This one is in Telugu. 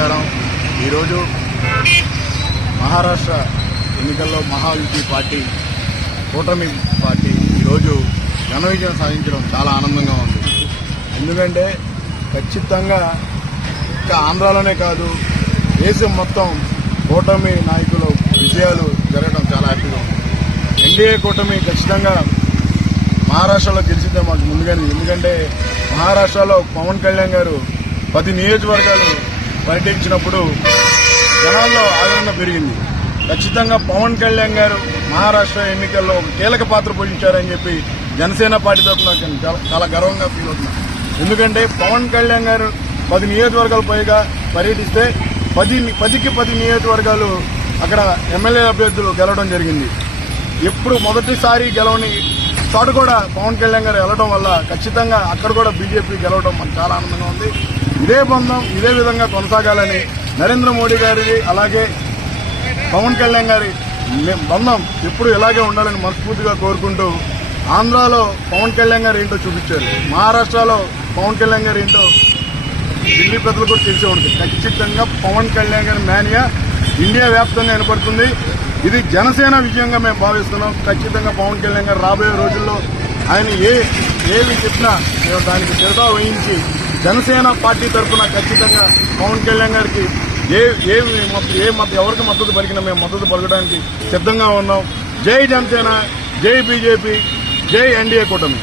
నమస్కారం. ఈరోజు మహారాష్ట్ర ఎన్నికల్లో మహాయుతి పార్టీ కూటమి పార్టీ ఈరోజు ఘన విజయం సాధించడం చాలా ఆనందంగా ఉంది. ఎందుకంటే ఖచ్చితంగా ఇంకా ఆంధ్రాలోనే కాదు దేశం మొత్తం కూటమి నాయకుల విజయాలు జరగడం చాలా హ్యాపీగా ఉంది. ఎన్డీఏ కూటమి ఖచ్చితంగా మహారాష్ట్రలో గెలిచితే మాకు ముందుగానే, ఎందుకంటే మహారాష్ట్రలో పవన్ కళ్యాణ్ గారు 10 నియోజకవర్గాలు పర్యటించినప్పుడు జనాల్లో ఆదరణ పెరిగింది. ఖచ్చితంగా పవన్ కళ్యాణ్ గారు మహారాష్ట్ర ఎన్నికల్లో ఒక కీలక పాత్ర పోషించారని చెప్పి జనసేన పార్టీ తరఫున చాలా గర్వంగా ఫీల్ అవుతున్నాం. ఎందుకంటే పవన్ కళ్యాణ్ గారు 10 నియోజకవర్గాలు పైగా పర్యటిస్తే 10 నియోజకవర్గాలు అక్కడ ఎమ్మెల్యే అభ్యర్థులు గెలవడం జరిగింది. ఎప్పుడు మొదటిసారి గెలవని చోట కూడా పవన్ కళ్యాణ్ గారు వెళ్ళడం వల్ల ఖచ్చితంగా అక్కడ కూడా బీజేపీ గెలవడం మనకు చాలా ఆనందంగా ఉంది. ఇదే బంధం ఇదే విధంగా కొనసాగాలని నరేంద్ర మోడీ గారి అలాగే పవన్ కళ్యాణ్ గారి బంధం ఎప్పుడు ఇలాగే ఉండాలని మనస్ఫూర్తిగా కోరుకుంటూ, ఆంధ్రాలో పవన్ కళ్యాణ్ గారు ఏంటో చూపించారు, మహారాష్ట్రలో పవన్ కళ్యాణ్ గారు ఏంటో ఢిల్లీ ప్రజలు కూడా తెలిసే ఉంటుంది. ఖచ్చితంగా పవన్ కళ్యాణ్ గారి మేనియా ఇండియా వ్యాప్తంగా వినపడుతుంది. ఇది జనసేన విజయంగా మేము భావిస్తున్నాం. ఖచ్చితంగా పవన్ కళ్యాణ్ గారు రాబోయే రోజుల్లో ఆయన ఏమి చెప్పినా మేము దానికి శ్రద్ధ వహించి జనసేన పార్టీ తరఫున ఖచ్చితంగా పవన్ కళ్యాణ్ గారికి ఎవరికి మద్దతు పలికినా మేము మద్దతు పలకడానికి సిద్ధంగా ఉన్నాం. జై జనసేన, జై బీజేపీ, జై ఎన్డీఏ కూటమి.